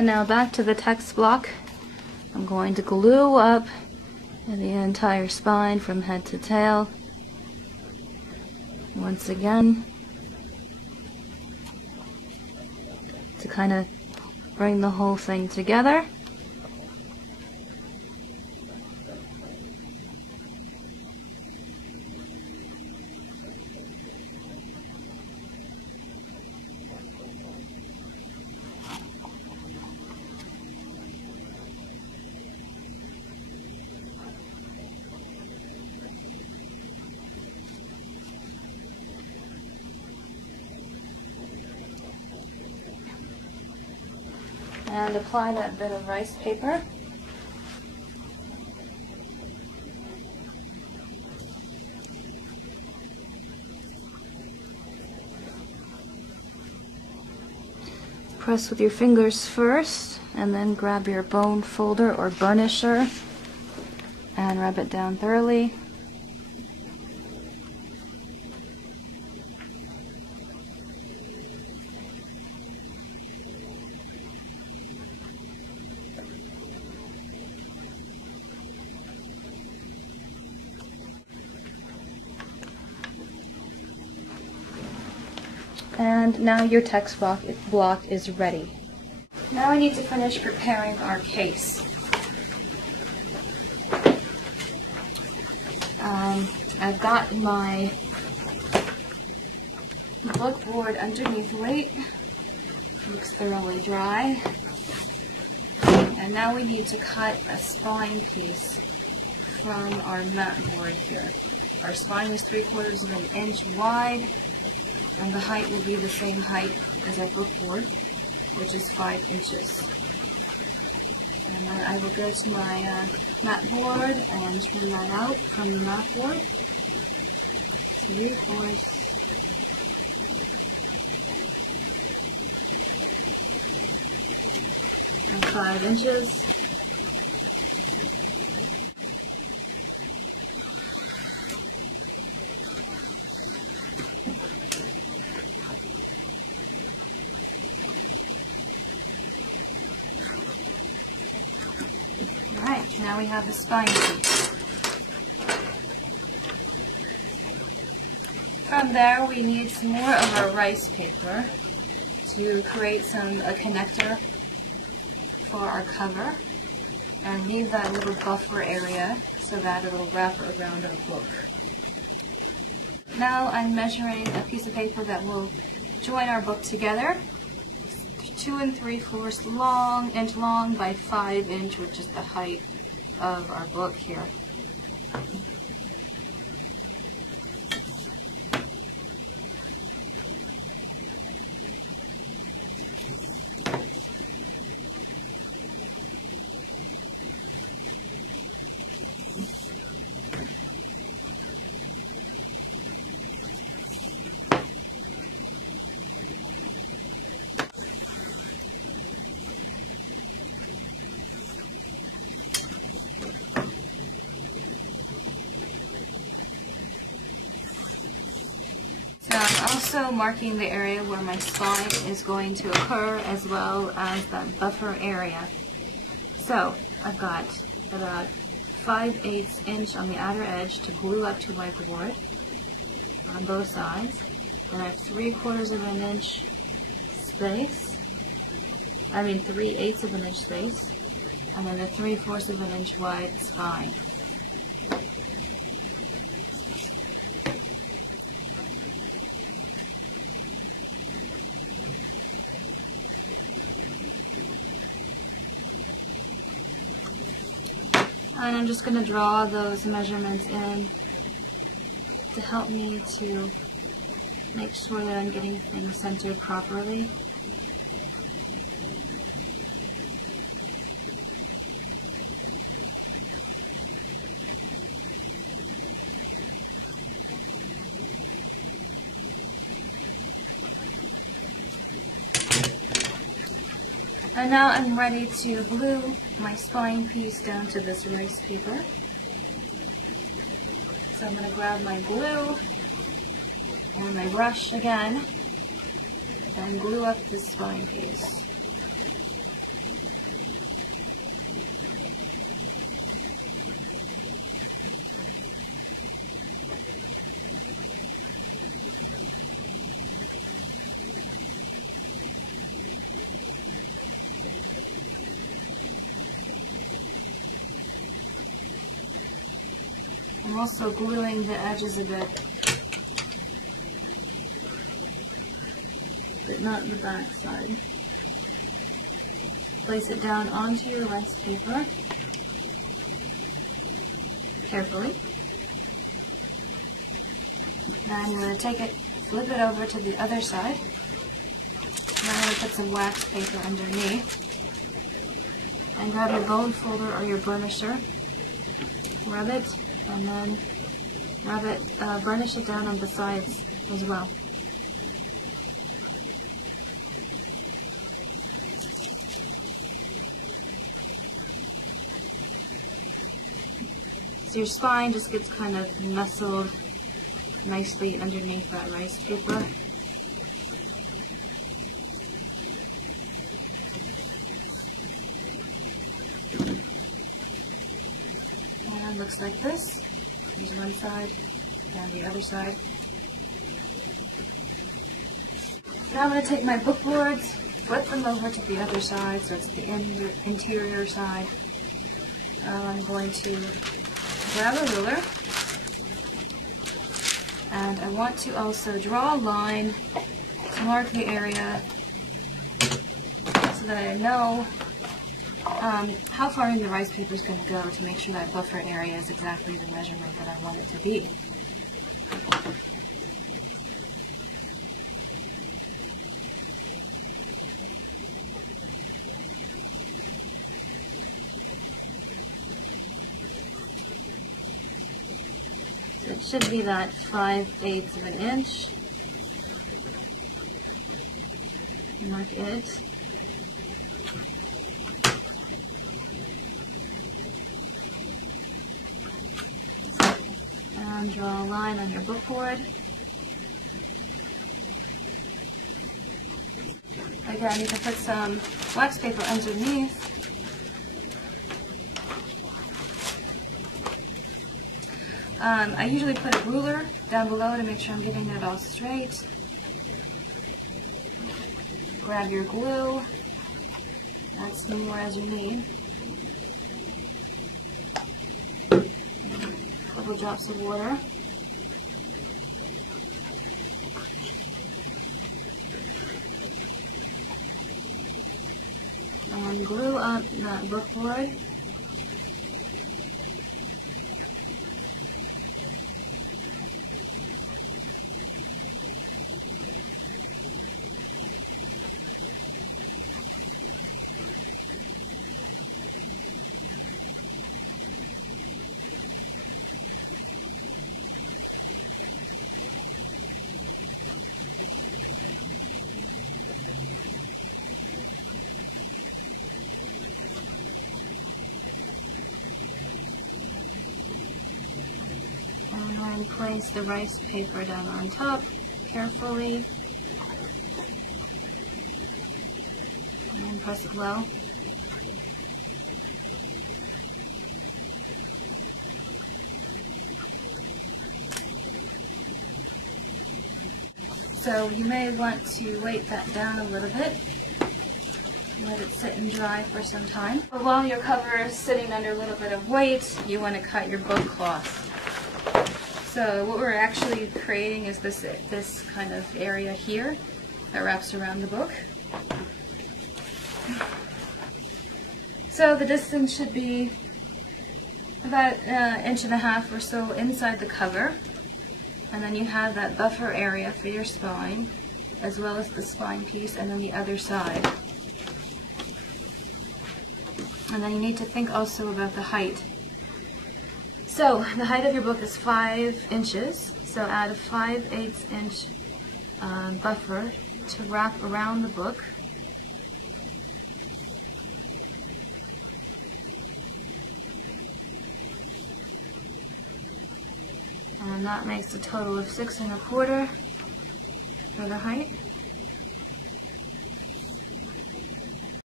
And now back to the text block. I'm going to glue up the entire spine from head to tail. Once again, to kind of bring the whole thing together. And apply that bit of rice paper. Press with your fingers first, and then grab your bone folder or burnisher and rub it down thoroughly. And now your text block is ready. Now I need to finish preparing our case. I've got my book board underneath weight. Looks thoroughly dry. And now we need to cut a spine piece from our mat board here. Our spine is 3/4 of an inch wide, and the height will be the same height as our book board, which is 5 inches. And then I will go to my mat board and trim that out from the mat board. 3/4 and 5 inches. Alright, now we have the spine piece. From there we need some more of our rice paper to create a connector for our cover, and leave that little buffer area so that it'll wrap around our book. Now I'm measuring a piece of paper that will join our book together. 2 3/4 inch long by 5 inch, which is the height of our book here. So I'm also marking the area where my spine is going to occur, as well as that buffer area. So I've got about 5/8 inch on the outer edge to glue up to my board on both sides. And I have 3/4 of an inch space. 3/8 of an inch space. And then a 3/4 of an inch wide spine. And I'm just going to draw those measurements in to help me to make sure that I'm getting things centered properly. And now I'm ready to glue my spine piece down to this rice paper. So I'm going to grab my glue and my brush again and glue up this spine piece. I'm also gluing the edges a bit, but not the back side. Place it down onto your rice paper, carefully. And I'm going to take it, flip it over to the other side. And I'm going to put some wax paper underneath. And grab your bone folder or your burnisher, rub it, and then rub it, burnish it down on the sides as well. So your spine just gets kind of nestled nicely underneath that rice paper. And it looks like this. Here's one side, and the other side. Now I'm going to take my book boards, flip them over to the other side, so it's the interior side. I'm going to grab a ruler, and I want to also draw a line to mark the area so that I know how far in the rice paper is going to go to make sure that buffer area is exactly the measurement that I want it to be. So it should be that 5/8 of an inch. Mark it. And draw a line on your book board. Again, you can put some wax paper underneath. I usually put a ruler down below to make sure I'm getting it all straight. Grab your glue, add some more as you need. A couple drops of water. And glue up that book board. And then place the rice paper down on top carefully. And then press it low. So you may want to weight that down a little bit. Let it sit and dry for some time. But while your cover is sitting under a little bit of weight, you want to cut your book cloth. So what we're actually creating is this kind of area here that wraps around the book. So the distance should be about 1.5 inches or so inside the cover. And then you have that buffer area for your spine, as well as the spine piece, and then the other side. And then you need to think also about the height. So the height of your book is 5 inches, so add a 5/8 inch buffer to wrap around the book. And that makes a total of 6 1/4 for the height.